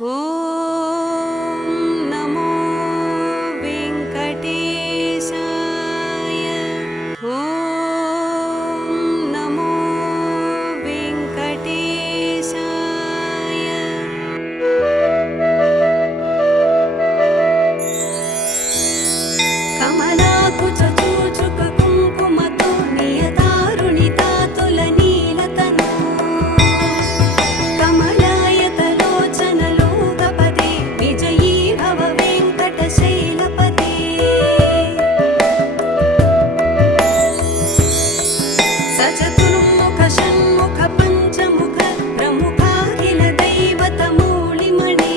ఓం నమో వెంకటేశాయ. ఓం నమో వెంకటేశాయ. కమలాకు చూచుక కుంకుమతో నియతారుణితాతుల నీలతను కమలాయతలోచనలోకపదే విజయీ భవ వెంకటశైలపదే. సచతుర్ముఖ షణ్ముఖ పంచముఖ ప్రముఖాఖిల దైవతమూళిమణే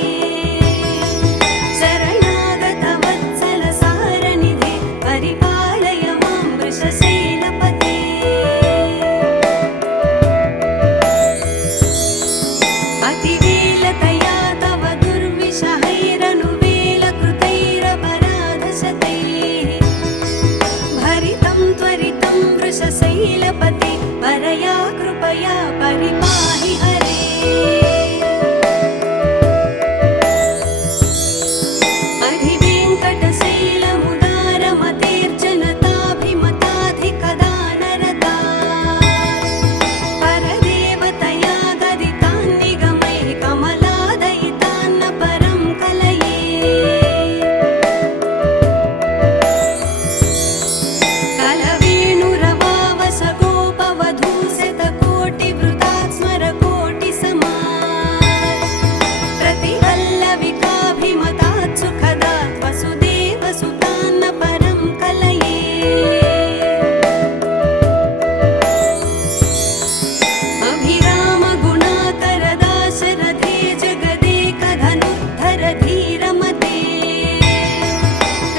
శరణాగత వత్సల సారనిధే పరిపాలయ మాం వృషశైలపదే. అతివేలతయా తవ దుర్విషహైరనువేలకృతైరపరాధశతైః భరితం త్వరితం వృషశైలపతే పరయా కృపయా పరిపాహి హరే. అధివేంకటశైలముదారమతేర్జనతాభిమతాధికదానరతా పరదేవతయా గదితాన్నిగమైః కమలాదయితాన్న పరం కలయే. కలవేణురవావసగోపవధూశతకోటివృతాత్ స్మరకోటిసమాత్ ప్రతివల్లవికాభిమతాత్ సుఖదాత్ వసుదేవసుతాన్న పరం కలయే. అభిరామగుణాకరదాశరథే జగదేకధనుద్ధర ధీరమతే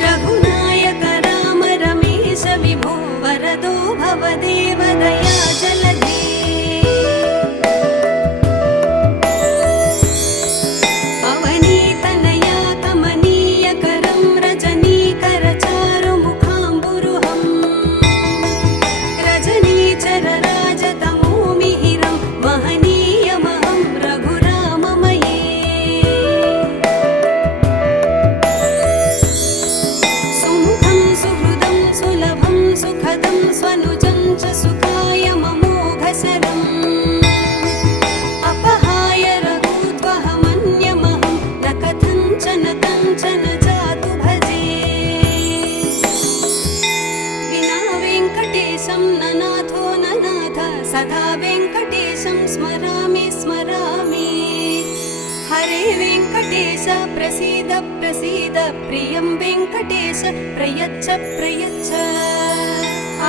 రఘునాయక రామ రమేశ విభో వరదో భవదేవ దయా జలధే. అవనీతనయా కమనీయకరం రజనీకరచారుముఖాంబురుహం రజనీచర రాజతమోమిహిరం మహనీయమహం రఘురామమయే. సుముఖం సుహృదం సులభం సుఖదం స్వనుజం చ సుఖాయ మమోఘశరం అపహాయ రఘూద్వహమన్యమహం న కథంచన కంచన జాతు భజే. వినా వెంకటేశం ననాథో ననాథ సదా వెంకటేశం స్మరామి స్మరామి. హరే వెంకటేశ ప్రసీద ప్రసీద ప్రియం వెంకటేశ ప్రయచ్చ ప్రయచ్చ.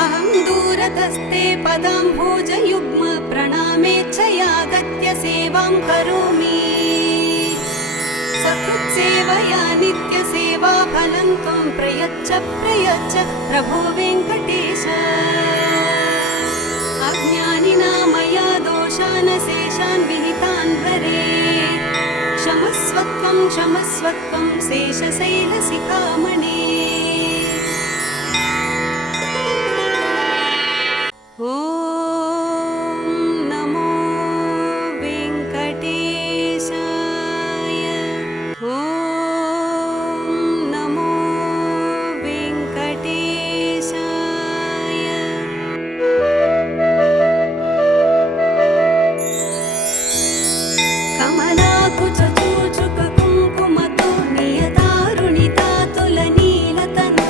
అహం దూరతస్తే పదాంభోజయుగ్మ ప్రణామేచ్ఛయాగత్య సేవాం కరోమి. సకృత్సేవయా నిత్యసేవాఫలం త్వం ప్రయచ్చ ప్రయచ్చ ప్రభో వెంకటేశ. అజ్ఞానినా మయా దోషాన్ శేషాన్ విహితాన్ హరే క్షమస్వత్వం క్షమస్వత్వం శేషశైలశిఖామణే. ఓం నమో వెంకటేశాయ. ఓం నమో వెంకటేశాయ. కమలాకు చూచుక కుంకుమతో నియతారుణితాతుల నీలతను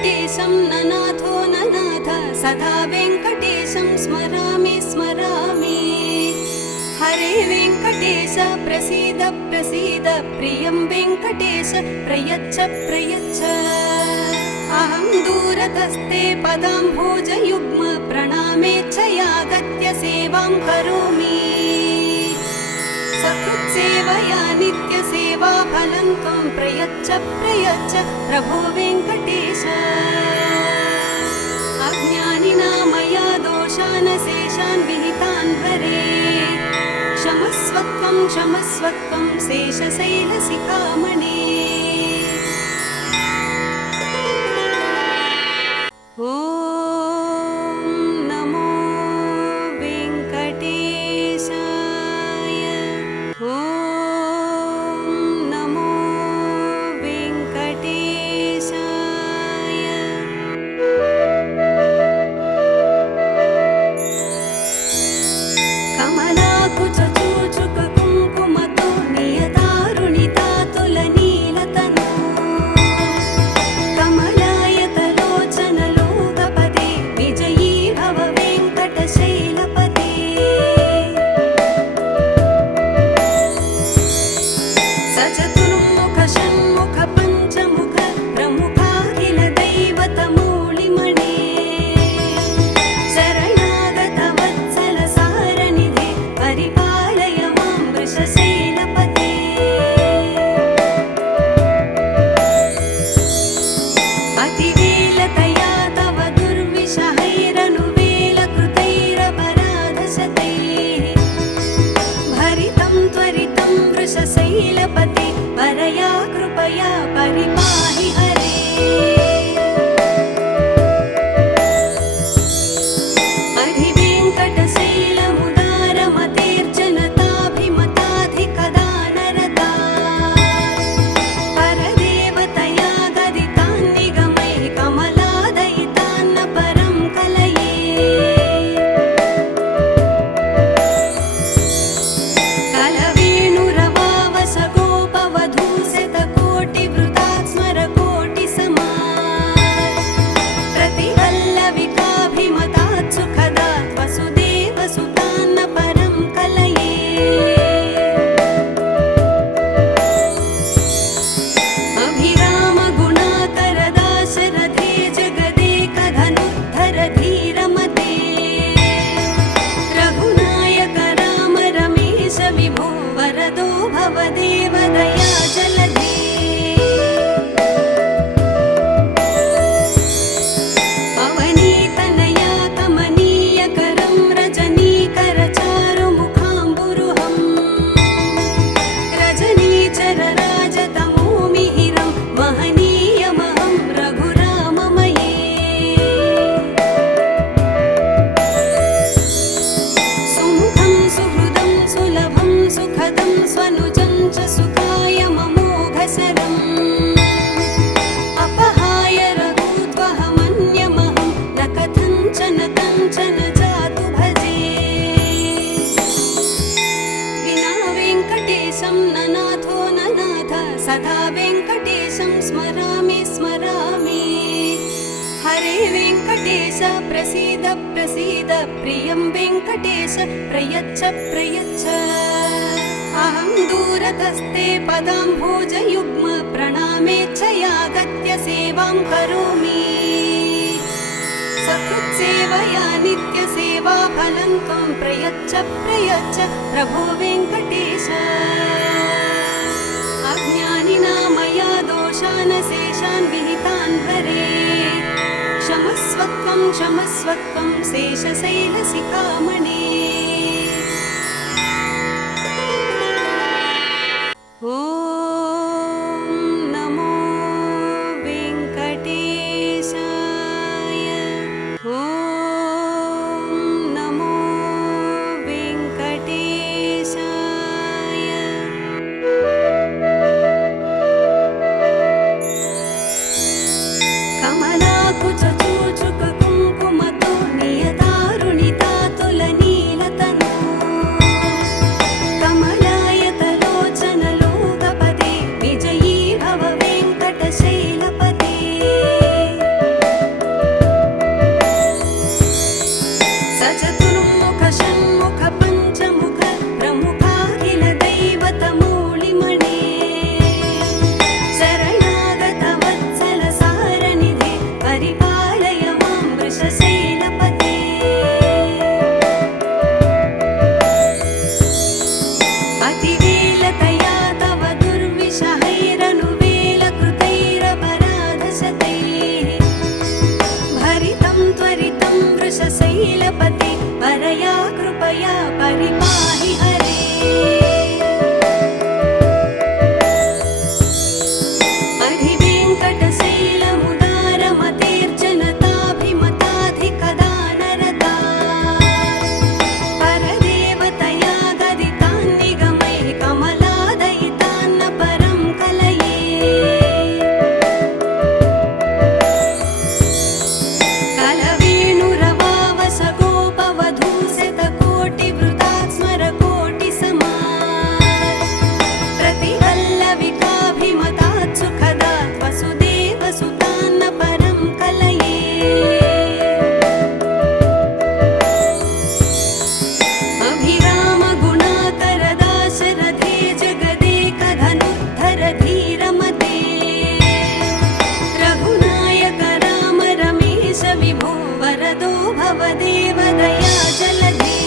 वेङ्कटेशं ननाथो ननाथ सदा वेङ्कटेशं स्मरामि स्मरामि। हरे वेङ्कटेश प्रसीद प्रसीद प्रियं वेङ्कटेश प्रयच्छ प्रयच्छ। अहं दूरतस्ते पदाम्भोजयुग्म प्रणामेच्छयागत्य सेवां करोमि। सकृत्सेवया नित्यसेवा फलं त्वं प्रयच्छ प्रयच्छ प्रभो वेङ्कटेश। अज्ञानिना मया दोषान् शेषान् विहितान् हरे क्षमस्वत्वं क्षमस्वत्वं शेषशैलशिखामणे। ॐ नमो वेङ्कटेशाय। ॐ नमो वेङ्कटेशाय। कमलाकुचूचुक कुङ्कुमतो नियतारुणितातुलनीलतनु कमलायतलोचनलोकपदे विजयी भव वेङ्कटशैलपते। सचतुर्मुख षण्मुख पञ्चमुख प्रमुखाखिल दैवतमौलिमणे शरणागत वत्सल सारनिधे परिपालय मां वृषशैलपते। अतिवेलतया तव दुर्विषहैरनुवेलकृतैरपराधशतैः भरितं त्वरितं वृषशैलपते परया कृपया परिपाहि हरे। अधिवेङ्कटशैलमुदारमतेर्जनताभिमताधिकदानरता परदेवतया गदितान्निगमैः कमलादयितान्न परं कलये। कलवेणुरवावसगोपवधूशतकोटिवृतात् स्मरकोटिसमात् प्रतिवल्लविकाभिमतात् सुखदात् वसुदेवसुतान्न परं कलये। अभिरामगुणाकरदाशरथे जगदेकधनुद्धर धीरमते रघुनायक राम रमेश विभो वरदो भव देवदया जलधे। अवनीतनया कमनीयकरं रजनीकरचारुमुखाम्बुरुहं रजनीचरराजतमोमिहिरं महनीयमहं रघुराममये। सुमुखं सुहृदं सुलभं सुखदं स्वनुजं च सुखाय ममोघशरम् अपहाय रघुत्वहमन्यमहं न कथञ्चन कञ्चन जातु भजे। विना वेङ्कटेशं ननाथो ननाथ सदा वेङ्कटेशं स्मरामि स्मरामि। हरे वेङ्कटेश प्रसीद प्रसीद प्रियं वेङ्कटेश प्रयच्छ प्रयच्छ। अहं दूरतस्ते पदाम्भोजयुग्म प्रणामेच्छयागत्य सेवां करोमि। सकृत्सेवया नित्यसेवा फलं त्वं प्रयच्छ प्रयच्छ प्रभो वेङ्कटेश। अज्ञानिना मया दोषान् शेषान् विहितान् हरे क्षमस्वत्वं क्षमस्वत्वं शेषशैलशिखामणे। ॐ नमो वेङ्कटेशाय। ॐ नमो वेङ्कटेशाय। कमलाकुचूचुक कुङ्कुमतो नियतारुणितातुलनीलतनु भरितं त्वरितं वृषशैलपते परया कृपया परिपाहि हरे अधिवेङ्कटशैलमुदारमतेर्जनताभिमताधिकदानरता परदेवतया गदितान् निगमैः कमलादयितान्न परं कलये कलवेणुरवावसगोपवधूशतकोटिवृतात् स्मरकोटिसमात् प्रतिवल्लविकाभिमतात् सुखदात् वसुदेवसुतान्न परं कलये अभिरामगुणाकरदाशरथे जगदेकधनुद्धर धीरमते रघुनायक राम रमेश विभो वरदो भवदेव दया जलधे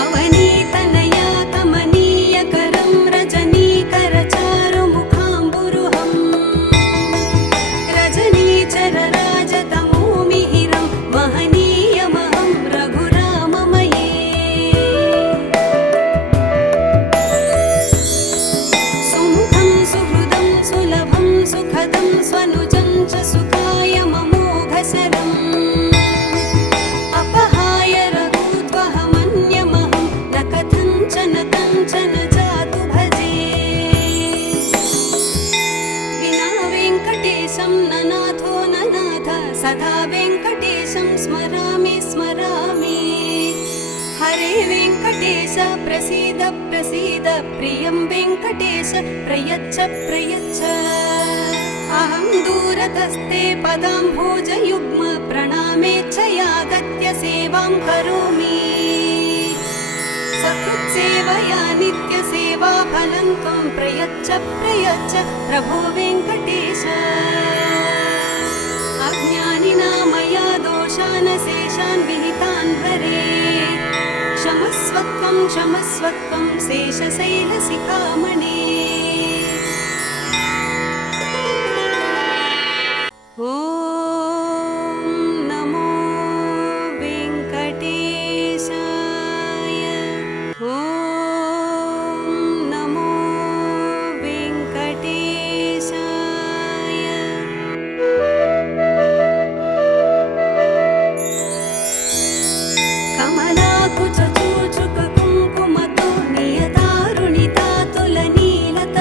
अवनीतनया कमनीयकरं रजनीकरचारुमुखाम्बुरुहं रजनीचरराजतमोमिहिरं महनीयमहं रघुराममये सुमुखं सुहृदं सुलभं सुखदं स्वनुजं च सुखाय ममोघशरम् अपहाय रघूद्वहमन्यमहं न कथञ्चन कञ्चन जातु भजे विना वेङ्कटेशं न नाथो न नाथ सदा वेङ्कटेशं स्मरामि स्मरामि हरे वेङ्कटेश प्रसीद प्रसीद प्रियं वेङ्कटेश प्रयच्छ प्रयच्छ अहं दूरतस्ते पदाम्भोजयुग्म प्रणामेच्छयागत्य सेवां करोमि सकृत्सेवया नित्यसेवाफलं त्वं प्रयच्छ प्रयच्छ प्रभो वेङ्कटेश अज्ञानिना मया दोषानशेषान् विहितान् हरे क्षमस्वत्वं क्षमस्वत्वं शेषशैलशिखामणे ॐ नमो वेङ्कटेशाय ॐ नमो वेङ्कटेशाय कमलाकुचूचुककुङ्कुमतो नियतारुणितातुलनीलता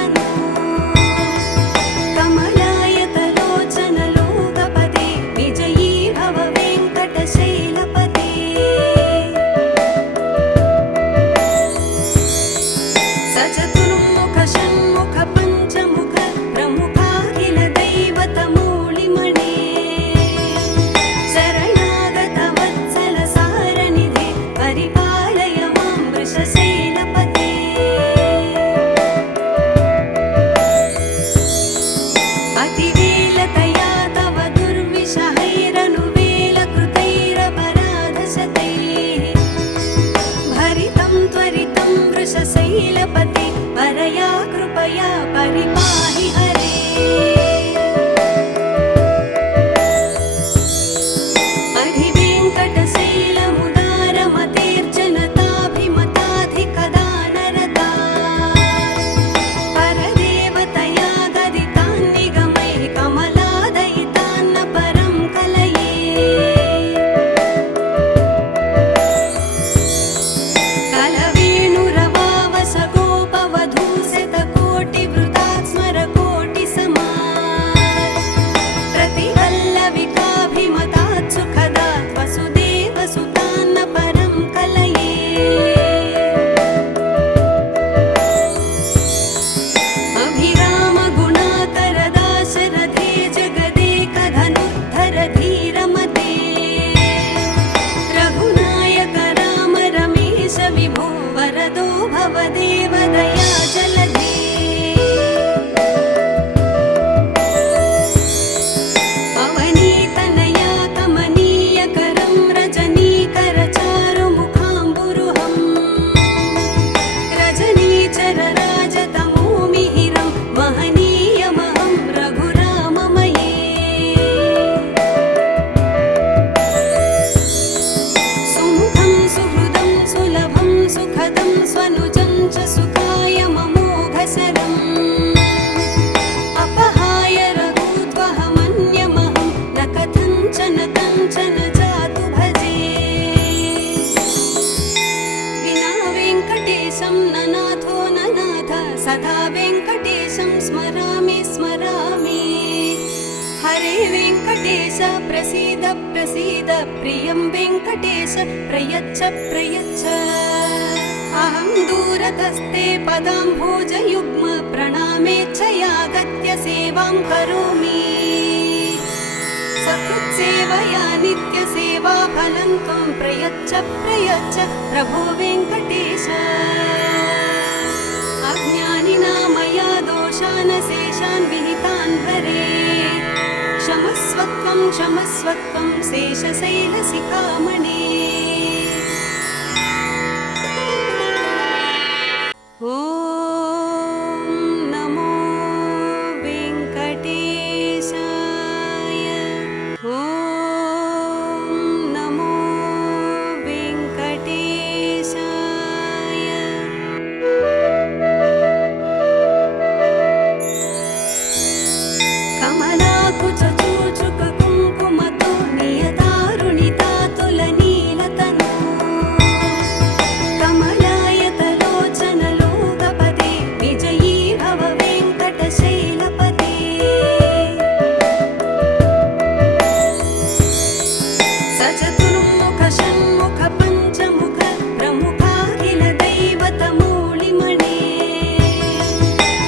वेङ्कटेशं स्मरामि स्मरामि हरे वेङ्कटेश प्रसीद प्रसीद प्रियं वेङ्कटेश प्रयच्छ प्रयच्छ अहं दूरतस्ते पदाम्भोजयुग्म प्रणामेच्छयागत्य सेवां करोमि सकृत्सेवया नित्यसेवा फलं त्वं प्रयच्छ प्रयच्छ प्रभो वेङ्कटेश अज्ञानिना मया दोषान् शेषान् विहितान् हरे क्षमस्वत्वं क्षमस्वत्वं शेषशैलशिखामणे ॐ नमो वेङ्कटेशाय ॐ नमो वेङ्कटेशाय कमलाकुचूचुककुङ्कुमतो नियतारुणितातुलनीलतनु कमलायतलोचनलोकपदे विजयी भव वेङ्कटशैलपदे सचतुर्मुख षण्मुख पञ्चमुख प्रमुखाखिल दैवतमूलिमणे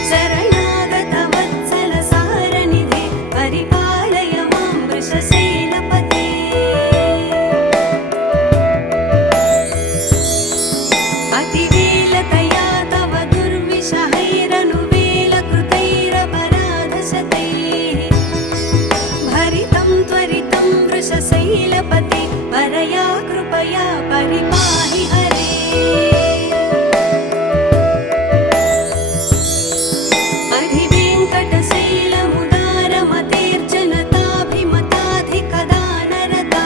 शरणागत वत्सल सारनिधे परिपालय मां वृषशैलपते अतिवेलतया तव दुर्विषहैरनुवेलकृतैरपराधशतैः भरितं त्वरितं वृषशैलपते परया कृपया परिपाहि हरे अधिवेङ्कटशैलमुदारमतेर्जनताभिमताधिकदानरता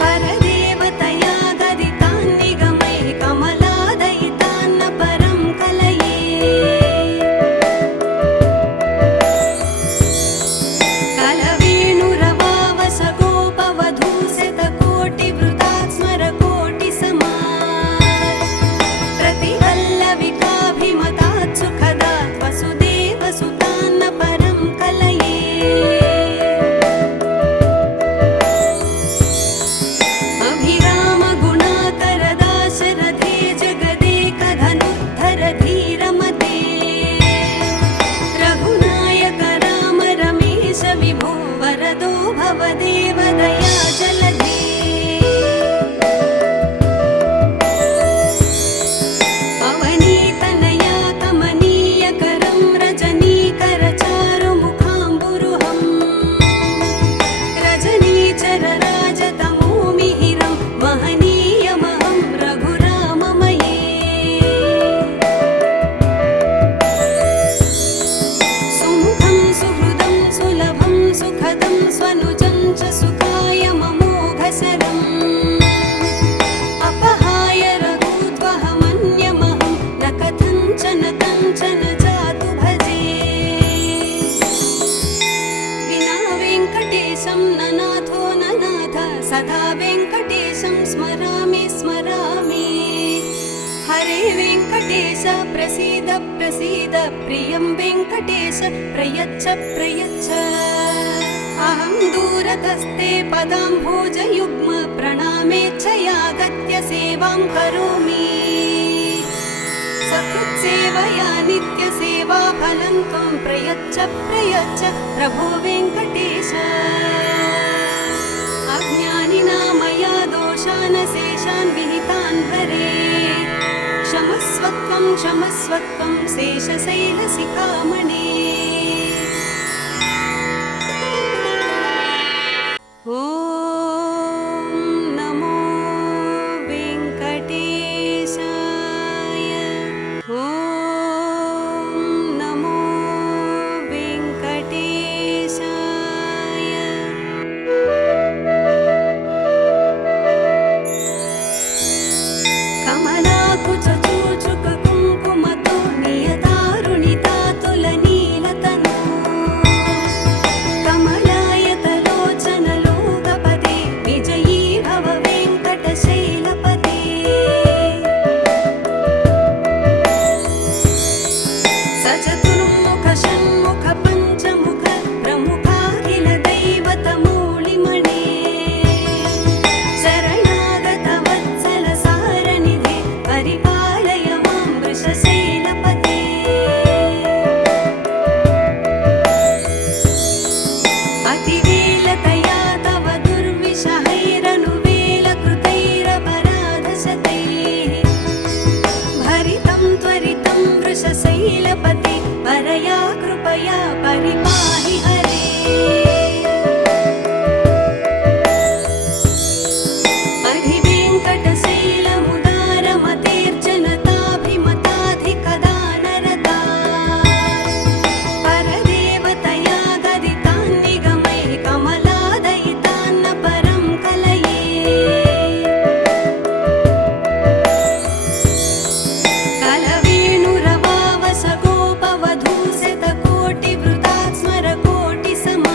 परदेवतया गदितान्निगमैः कमलादयितान्न परं कलये कलवेणुरवावसगोपवधूशतकोटिवृतात् स्मरकोटिसमात् प्रतिवल्लविकाभिमतात् सुखदात् वसुदेवसुतान्न परं कलये अभिरामगुणाकरदाशरथे जगदेकधनुद्धर धीरमते रघुनायक राम रमेश विभो वरदो भवदेव दया जलधे अवनीतनया कमनीयकरं रजनीकरचारुमुखाम्बुरुहं रजनीचरराजतमोमिहिरं महनीयमहं रघुराममये सुमुखं सुहृदं सुलभं सुखदं स्वनुजं च सुखाय ममोघशरम् अपहाय रघूद्वहमन्यमहं न कथञ्चन कञ्चन जातु भजे विना वेङ्कटेशं ननाथो ननाथ सदा वेङ्कटेशं स्मरामि स्मरामि हरे वेङ्कटेश प्रसीद प्रसीद प्रियं वेङ्कटेश प्रयच्छ प्रयच्छ अहं दूरतस्ते पदाम्भोजयुग्म प्रणामेच्छयागत्य सेवां करोमि सकृत्सेवया नित्यसेवा फलं त्वं प्रयच्छ प्रयच्छ प्रभो वेङ्कटेश अज्ञानिना मया दोषान् शेषान् विहितान् हरे क्षमस्वत्वं क्षमस्वत्वं शेषशैलशिखामणे ॐ नमो वेङ्कटेशाय ॐ नमो वेङ्कटेशाय कमलाकुचूचुककुङ्कुमतो नियतारुणितातुलनी सचतुर्मुख षण्मुख पञ्चमुख प्रमुखाखिल दैवतमूलिमणे शरणागत वत्सल सारनिधे परिपालय मां वृषशैलपते अतिवेलतया तव दुर्विषहैरनुवेलकृतैरपराधशतैः भरितं त्वरितं वृषशैलपते परया कृपया परिपाहि हरे अधिवेङ्कटशैलमुदारमतेर्जनताभिमताधिकदानरता परदेवतया गदितान् निगमैः कमलादयितान्न परं कलये कलवेणुरवावसगोपवधूशतकोटिवृतात् स्मरकोटिसमात्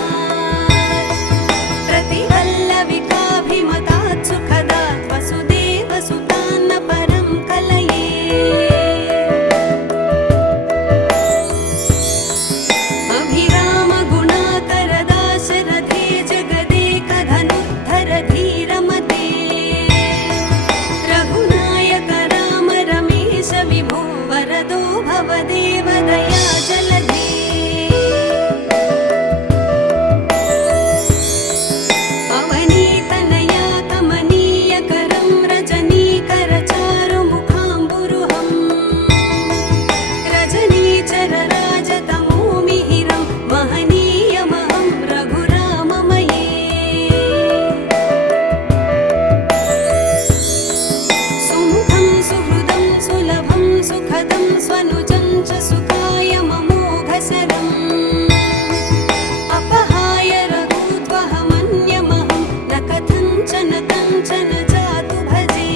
प्रतिवल्लविकाभिमतात् सुखदात् वसुदेवसुतान्न परं कलये अभिरामगुणाकरदाशरथे जगदेकधनुद्धर धीरमते रघुनायक राम रमेश विभो वरदो भवदेव दया जलधे अवनीतनया कमनीयकरं रजनीकरचारुमुखाम्बुरुहं रजनीचरराजतमोमिहिरं महनीयमहं रघुराममये सुमुखं सुहृदं सुलभं सुखदं स्वनुजं च सुखाय ममोघशरम् अपहाय रघुत्वहमन्यमहं न कथञ्चन कञ्चन जातु भजे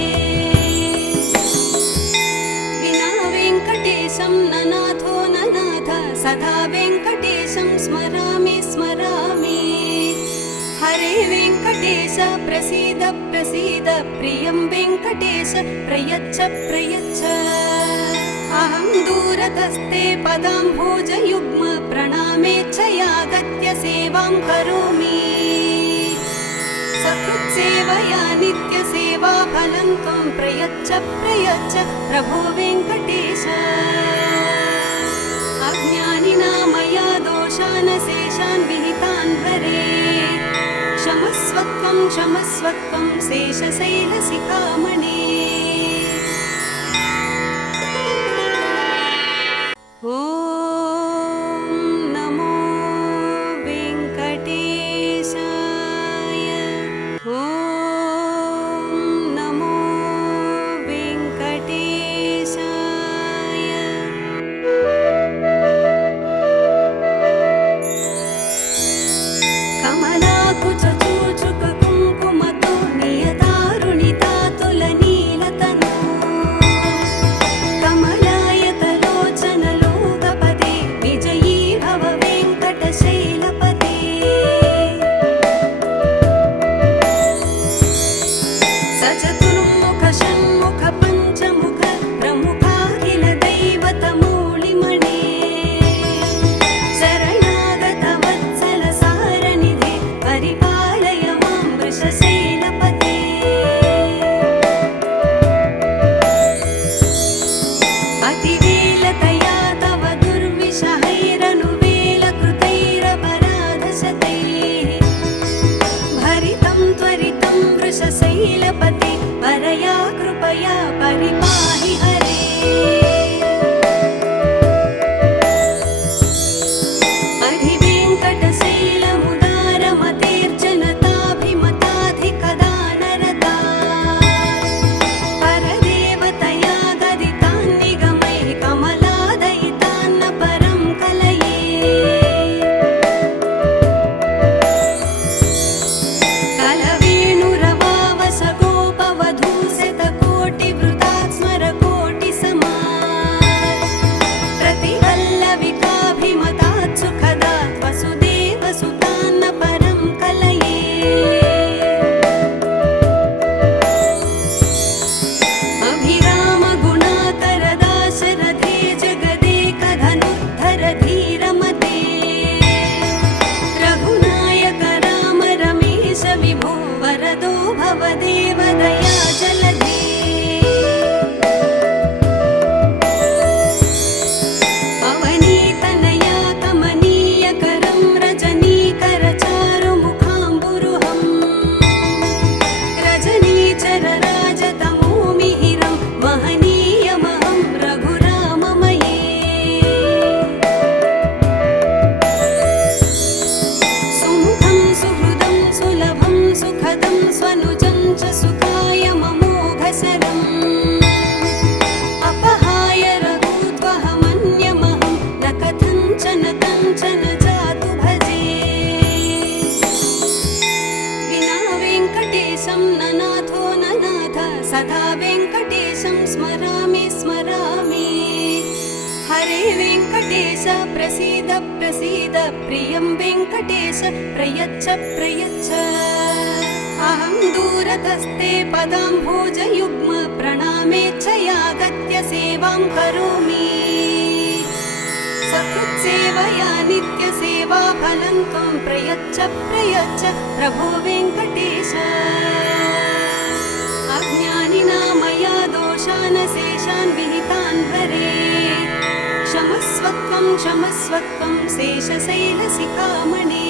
विना वेङ्कटेशं न नाथो न नाथ सदा वेङ्कटेशं स्मरामि स्मरामि हरे वेङ्कटेश प्रसीद प्रसीद प्रियं वेङ्कटेश प्रयच्छ प्रयच्छ अहं दूरतस्ते पदाम्भोजयुग्म प्रणामेच्छयागत्य सेवां करोमि सकृत्सेवया नित्यसेवाफलं त्वं प्रयच्छ प्रयच्छ प्रभो वेङ्कटेश अज्ञानिना मया दोषानशेषान् विहितान् हरे क्षमस्वत्वं क्षमस्वत्वं शेषशैलशिखामणे ॐ नमो वेङ्कटेशाय ॐ नमो वेङ्कटेशाय कमलाकुचूचुककुङ्कुमतो नियतारुणितातुलनीलतनू वेङ्कटेश प्रसीद प्रसीद प्रियं वेङ्कटेश प्रयच्छ प्रयच्छ अहं दूरतस्ते पदाम्भोजयुग्म प्रणामेच्छयागत्य सेवां करोमि सकृत्सेवया नित्यसेवा फलं त्वं प्रयच्छ प्रयच्छ प्रभो वेङ्कटेश अज्ञानिना मया दोषान् शेषान् विहितान् हरे क्षमस्वत्वं शेषशैलशिखामणे